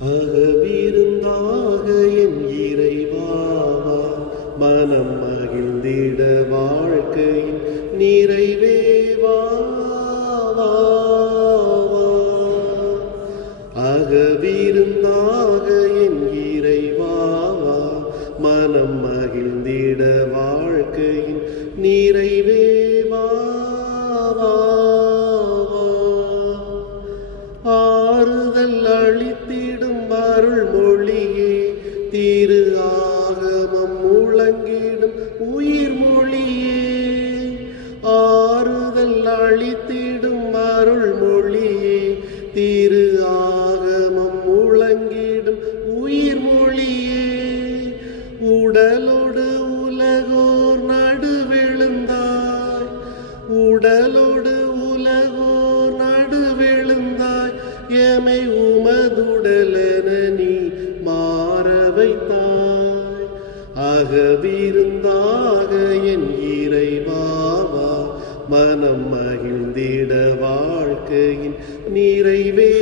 அகவிருந்தாக என் இறைவாவா மனம் மகிழ்ந்திட வாழ்க்கையின் நீரை காதல் அழித்திடும் அருள் மொழியே. திரு ஆகமம் முழங்கிடும் உயிர் மொழியே. ஆறுதல் அழித்திடும் அருள் மொழியே. திரு ஆகமம் முழங்கிடும் உயிர் மொழியே. உடலோடு உலகோர் நடுவிழுந்தாய். உடலோடு விருந்தாக என் இறைவாவா மனம் மகிழ்ந்திட வாழ்க்கையின் நிறைவே.